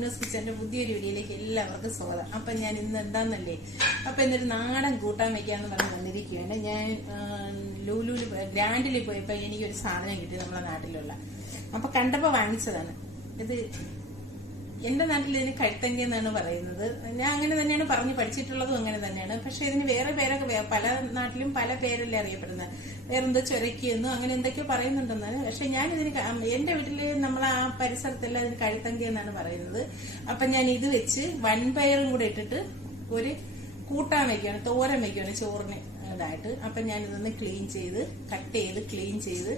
News കിച്ചന്റെ പുതിയൊരു വീഡിയോയിലേക്ക് എല്ലാവർക്കും സ്വാഗതം. അപ്പൊ ഞാൻ ഇന്ന് എന്താന്നല്ലേ? അപ്പൊ എന്നൊരു നാടൻ കൂട്ടാൻ വെക്കാന്ന് പറഞ്ഞ് വന്നിരിക്കുകയാണ്. ഞാൻ ലൂലൂൽ ഗ്രാൻഡിൽ പോയപ്പോ എനിക്കൊരു സാധനം കിട്ടി നമ്മളെ നാട്ടിലുള്ള. അപ്പൊ കണ്ടപ്പോ വാങ്ങിച്ചതാണ്. ഇത് എന്റെ നാട്ടിൽ ഇതിന് കഴുത്തങ്കി എന്നാണ് പറയുന്നത്. ഞാൻ അങ്ങനെ തന്നെയാണ് പറഞ്ഞു പഠിച്ചിട്ടുള്ളതും അങ്ങനെ തന്നെയാണ്. പക്ഷെ ഇതിന് വേറെ പേരൊക്കെ പല നാട്ടിലും പല പേരല്ലേ അറിയപ്പെടുന്നത് വേറെന്തോ ചൊരക്കിയെന്നോ അങ്ങനെ എന്തൊക്കെയോ പറയുന്നുണ്ടെന്നാണ്. പക്ഷെ ഞാൻ ഇതിന് എന്റെ വീട്ടിൽ നമ്മൾ ആ പരിസരത്തെല്ലാം ഇതിന് കഴുത്തങ്കി എന്നാണ് പറയുന്നത്. അപ്പൊ ഞാൻ ഇത് വെച്ച് വൺപയറും കൂടെ ഇട്ടിട്ട് ഒരു കൂട്ടാൻ വയ്ക്കുകയാണ് തോരൻ വയ്ക്കുകയാണ് ചോറിന് ഇതായിട്ട് അപ്പൊ ഞാൻ ഇതൊന്ന് ക്ലീൻ ചെയ്ത് കട്ട് ചെയ്ത് ക്ലീൻ ചെയ്ത്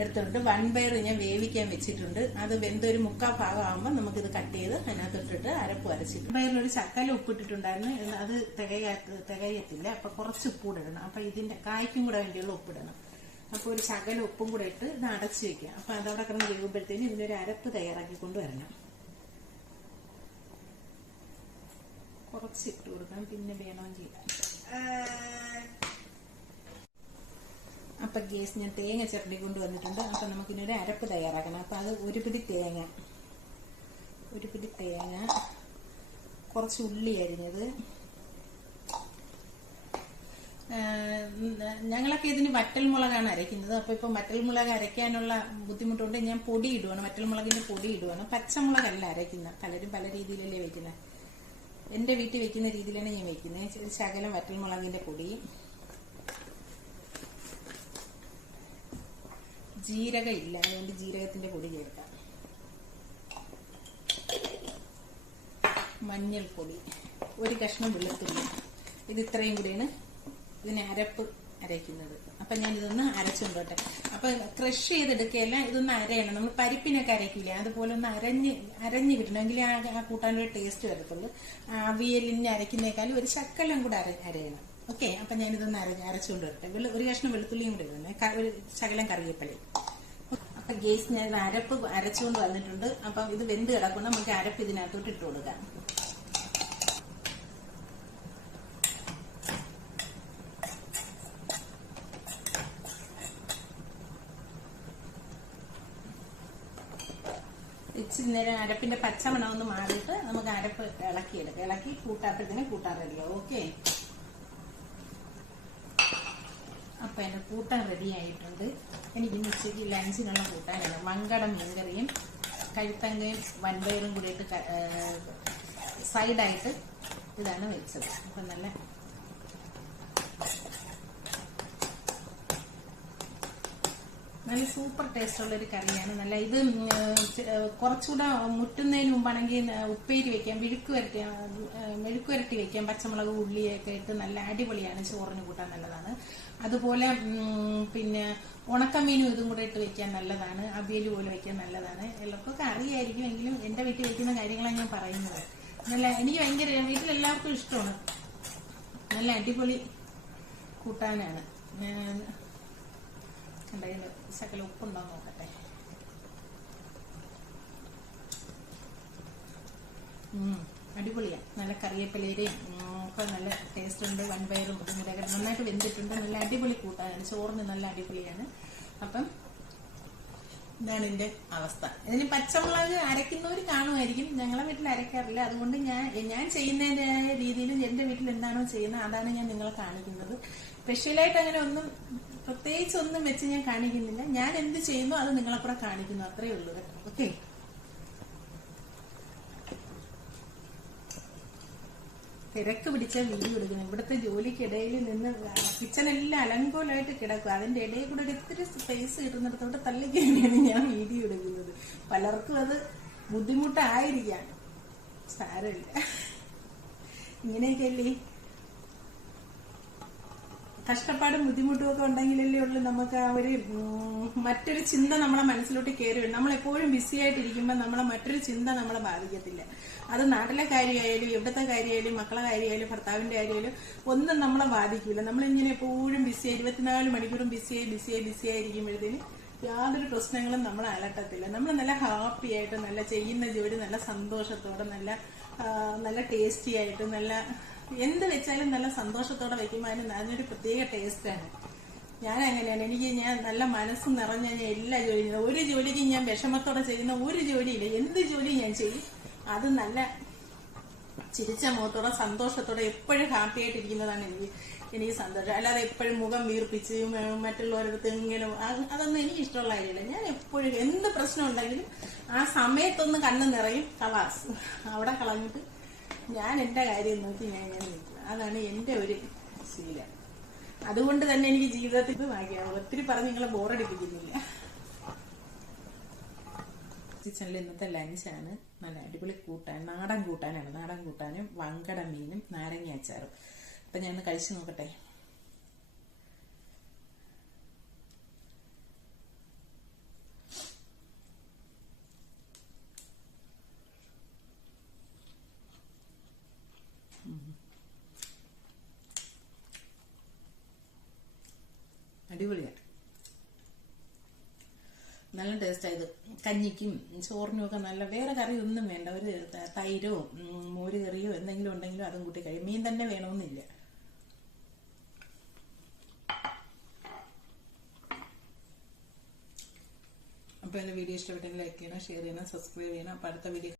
എടുത്തിട്ടുണ്ട്. ബയർ ഞാൻ വേവിക്കാൻ വെച്ചിട്ടുണ്ട്. അത് വെന്തൊരു മുക്കാ ഭാഗമാകുമ്പോൾ നമുക്കിത് കട്ട് ചെയ്ത് അതിനകത്തിട്ടിട്ട് അരപ്പ് അരച്ചിട്ട് ബയറിനൊരു ചക്കല ഉപ്പിട്ടിട്ടുണ്ടായിരുന്നു. അത് തികയാ തികയത്തില്ല. അപ്പൊ കുറച്ച് ഉപ്പൂടെ ഇടണം അപ്പൊ ഇതിന്റെ കായ്ക്കും കൂടെ വേണ്ടിയുള്ള ഉപ്പിടണം. അപ്പൊ ഒരു ശകല ഉപ്പും കൂടെ ഇട്ട് ഇത് അടച്ചു വെക്കുക. അപ്പൊ അതവിടെ കിടന്ന് വേകുമ്പോഴത്തേന് ഇതിനൊരു അരപ്പ് തയ്യാറാക്കി കൊണ്ടുവരണം കുറച്ച് ഇട്ട് കൊടുക്കാം പിന്നെ വേണമെങ്കിൽ അപ്പൊ ഗ്യാസ് ഞാൻ തേങ്ങ ചിരട്ടി കൊണ്ടുവന്നിട്ടുണ്ട്. അപ്പം നമുക്കിനൊരു അരപ്പ് തയ്യാറാക്കണം. അപ്പം അത് ഒരു പിടി തേങ്ങ. ഒരു പിടി തേങ്ങ. കുറച്ച് ഉള്ളി അരിഞ്ഞത്. ഞങ്ങളൊക്കെ ഇതിന് വറ്റൽമുളകാണ് അരയ്ക്കുന്നത്. അപ്പൊ ഇപ്പൊ വറ്റൽമുളക് അരയ്ക്കാനുള്ള ബുദ്ധിമുട്ടുണ്ട്. ഞാൻ പൊടി ഇടുവാണ്. വറ്റൽമുളകിന്റെ പൊടി ഇടുവാണ്. പച്ചമുളകല്ല അരയ്ക്കുന്നത് പലരും പല രീതിയിലല്ലേ വെക്കുന്നത് എന്റെ വീട്ടിൽ വെക്കുന്ന രീതിയിലാണ് ഞാൻ വെക്കുന്നത് ശകലം വറ്റൽമുളകിന്റെ പൊടിയും ജീരകം ഇല്ല അതുകൊണ്ട് ജീരകത്തിന്റെ പൊടി ചേർക്കാം. മഞ്ഞൾപ്പൊടി. ഒരു കഷ്ണം വെളുത്തുള്ളി. ഇത് ഇത്രയും കൂടിയാണ് ഇതിന് അരപ്പ് അരയ്ക്കുന്നത്. അപ്പൊ ഞാൻ ഇതൊന്ന് അരച്ചുകൊണ്ടോട്ടെ. അപ്പൊ ക്രഷ് ചെയ്തെടുക്കുകയല്ല ഇതൊന്ന് അരയണം. നമ്മൾ പരിപ്പിനൊക്കെ അരയ്ക്കില്ലേ അതുപോലെ ഒന്ന് അരഞ്ഞ് അരഞ്ഞ് കിട്ടണമെങ്കിൽ ആ കൂട്ടാനൊരു ടേസ്റ്റ് വരത്തുള്ളൂ. അവിയലിന് അരയ്ക്കുന്നേക്കാളും ഒരു ശക്കലം കൂടെ അര അരയണം. ഓക്കെ? അപ്പൊ ഞാനിതൊന്ന് അരഞ്ഞ് അരച്ചുകൊണ്ട് ഒരു കഷ്ണം വെളുത്തുള്ളിയും കൂടെ ഇടുന്നേ ഒരു ശകലം കറിവേപ്പിലയും. അപ്പൊ ഗേസ് ഞാൻ അരപ്പ് അരച്ചുകൊണ്ട് വന്നിട്ടുണ്ട്. അപ്പം ഇത് വെന്ത് കിടക്കുന്ന നമുക്ക് അരപ്പ് ഇതിനകത്തോട്ട് ഇട്ട് കൊടുക്കാം. ഇച്ചിരി നേരം അരപ്പിന്റെ പച്ചമണം മാറിയിട്ട് നമുക്ക് അരപ്പ് ഇളക്കിയെടുക്കാം. ഇളക്കി കൂട്ടാപ്പത്തിന് കൂട്ടാൻ ഓക്കെ അപ്പൊ എന്റെ കൂട്ടാൻ റെഡി ആയിട്ടുണ്ട്. എനിക്ക് ഇന്ന് ഉച്ചയ്ക്ക് ലഞ്ചിനുള്ള കൂട്ടാനാണ് മങ്കട മീൻകറിയും കഴുത്തങ്ങയും വൻപയറും കൂടിയിട്ട് സൈഡായിട്ട് ഇതാണ് വെച്ചത്. അപ്പം നല്ല നല്ല സൂപ്പർ ടേസ്റ്റ് ഉള്ള ഒരു കറിയാണ്. നല്ല ഇത് കുറച്ചുകൂടെ മുറ്റുന്നതിന് മുമ്പാണെങ്കിൽ ഉപ്പേരി വെക്കാം വിഴുക്ക് വരട്ടി മെഴുക്ക് വരട്ടി വെക്കാം പച്ചമുളക് ഉള്ളിയൊക്കെ ഇട്ട് നല്ല അടിപൊളിയാണ് ചോറിന് കൂട്ടാൻ നല്ലതാണ്. അതുപോലെ പിന്നെ ഉണക്കമീനും ഇതും കൂടെ ഇട്ട് വെക്കാൻ നല്ലതാണ് അവിയൽ പോലെ വെക്കാൻ നല്ലതാണ്. എല്ലാവർക്കും അറിയായിരിക്കും എങ്കിലും എന്റെ വീട്ടിൽ വെക്കുന്ന കാര്യങ്ങളാണ് ഞാൻ പറയുന്നത്. നല്ല എനിക്ക് ഭയങ്കര വീട്ടിലെല്ലാവർക്കും ഇഷ്ടമാണ്. നല്ല അടിപൊളി കൂട്ടാനാണ്. കണ്ടതിൽ ശകല ഉപ്പുണ്ടോ നോക്കട്ടെ. ഉം, അടിപൊളിയാ. നല്ല കറിവേപ്പിലയുടെയും ഒക്കെ നല്ല ടേസ്റ്റ് ഉണ്ട്. വൻപയറും കൂടെ നന്നായിട്ട് വെന്തിട്ടുണ്ട്. നല്ല അടിപൊളി കൂട്ടാനാണ് ചോറിന് നല്ല അടിപൊളിയാണ്. അപ്പം ഇതാണ് എന്റെ അവസ്ഥ. ഇതിന് പച്ചമുളക് അരയ്ക്കുന്നവർ കാണുമായിരിക്കും. ഞങ്ങളെ വീട്ടിൽ അരയ്ക്കാറില്ല. അതുകൊണ്ട് ഞാൻ ഞാൻ ചെയ്യുന്നതിന്റെതായ രീതിയിൽ എന്റെ വീട്ടിൽ എന്താണോ ചെയ്യുന്നത് അതാണ് ഞാൻ നിങ്ങളെ കാണിക്കുന്നത്. സ്പെഷ്യലായിട്ട് അങ്ങനെ ഒന്നും പ്രത്യേകിച്ച് ഒന്നും വെച്ച് ഞാൻ കാണിക്കുന്നില്ല. ഞാൻ എന്ത് ചെയ്യുന്നു അത് നിങ്ങളെ കൂടെ കാണിക്കുന്നു. അത്രേ ഉള്ളൂ ഓക്കെ തിരക്ക് പിടിച്ച വീഡിയോ കൊടുക്കുന്നു ഇവിടുത്തെ ജോലിക്കിടയിൽ നിന്ന് കിച്ചണെല്ലാം അലങ്കോലമായിട്ട് കിടക്കും. അതിന്റെ ഇടയിൽ കൂടെ ഒരു ഇത്തിരി സ്പേസ് കിട്ടുന്നിടത്തോട്ട് തള്ളിക്കഴിഞ്ഞാണ് ഞാൻ വീഡിയോ എടുക്കുന്നത്. പലർക്കും അത് ബുദ്ധിമുട്ടായിരിക്കാം. സാരമില്ല. ഇങ്ങനെയൊക്കെയല്ലേ? കഷ്ടപ്പാടും ബുദ്ധിമുട്ടും ഒക്കെ ഉണ്ടെങ്കിലല്ലേ ഉള്ളൂ നമുക്ക് ആ ഒരു മറ്റൊരു ചിന്ത നമ്മളെ മനസ്സിലോട്ട് കയറി വരും. നമ്മൾ എപ്പോഴും ബിസി ആയിട്ടിരിക്കുമ്പോൾ നമ്മളെ മറ്റൊരു ചിന്ത നമ്മളെ ബാധിക്കത്തില്ല. അത് നാട്ടിലെ കാര്യമായാലും എവിടുത്തെ കാര്യമായാലും മക്കളെ കാര്യമായാലും ഭർത്താവിന്റെ കാര്യമായാലും ഒന്നും നമ്മളെ ബാധിക്കില്ല. നമ്മളിങ്ങനെ എപ്പോഴും ബിസി ഇരുപത്തിനാല് മണിക്കൂറും ബിസിയായി ബിസിയായി ബിസിയായി ഇരിക്കുമ്പോഴത്തേന് യാതൊരു പ്രശ്നങ്ങളും നമ്മളെ അലട്ടത്തില്ല. നമ്മൾ നല്ല ഹാപ്പി ആയിട്ട് നല്ല ചെയ്യുന്ന ജോലി നല്ല സന്തോഷത്തോടെ നല്ല നല്ല ടേസ്റ്റി ആയിട്ട് നല്ല എന്ത് വെച്ചാലും നല്ല സന്തോഷത്തോടെ അതിന് അതിനൊരു പ്രത്യേക ടേസ്റ്റാണ് ഞാൻ അങ്ങനെയാണ് എനിക്ക് ഞാൻ നല്ല മനസ്സ് നിറഞ്ഞ ഞാൻ എല്ലാ ജോലിയും ഒരു ജോലിക്കും ഞാൻ വിഷമത്തോടെ ചെയ്യുന്ന ഒരു ജോലിയില്ല. എന്ത് ജോലി ഞാൻ ചെയ്യും. അത് നല്ല ചിരിച്ച മുഖത്തോടെ സന്തോഷത്തോടെ എപ്പോഴും ഹാപ്പി ആയിട്ടിരിക്കുന്നതാണ് എനിക്ക് എനിക്ക് സന്തോഷം. അല്ലാതെ എപ്പോഴും മുഖം വീർപ്പിച്ച് മറ്റുള്ളവരുടെ ഇങ്ങനെ അതൊന്നും എനിക്ക് ഇഷ്ടമുള്ള കാര്യമില്ല. ഞാൻ എപ്പോഴും എന്ത് പ്രശ്നം ഉണ്ടെങ്കിലും ആ സമയത്തൊന്ന് കണ്ണ് നിറയും. കളാസ് അവിടെ കളഞ്ഞിട്ട് ഞാൻ എന്റെ കാര്യം നോക്കി ഞാൻ ഇങ്ങനെ നിൽക്കുക. അതാണ് എന്റെ ഒരു ശീലം. അതുകൊണ്ട് തന്നെ എനിക്ക് ജീവിതത്തിൽ ഇത് ഒത്തിരി പറഞ്ഞ് നിങ്ങളെ ബോറടിപ്പിക്കുന്നില്ല. കിച്ചണിൽ ഇന്നത്തെ ലഞ്ചാണ് നല്ല അടിപൊളി കൂട്ടാൻ നാടൻ കൂട്ടാനാണ്. നാടൻ കൂട്ടാനും വങ്കട മീനും നാരങ്ങ അച്ചാറും. അപ്പൊ ഞാൻ കഴിച്ചു നോക്കട്ടെ? അടിപൊളിയാണ് നല്ല ടേസ്റ്റ് ആയത് കഞ്ഞിക്കും ചോറിനും ഒക്കെ നല്ല വേറെ കറി ഒന്നും വേണ്ട. ഒരു തൈരോ മോര് കറിയോ എന്തെങ്കിലും ഉണ്ടെങ്കിലും അതും കൂട്ടി കഴിയും മീൻ തന്നെ വേണമെന്നില്ല. അപ്പൊ എന്റെ വീഡിയോ ഇഷ്ടപ്പെട്ടെങ്കിൽ ലൈക്ക് ചെയ്യണം ഷെയർ ചെയ്യണം സബ്സ്ക്രൈബ് ചെയ്യണം. അപ്പൊ അടുത്ത വീഡിയോ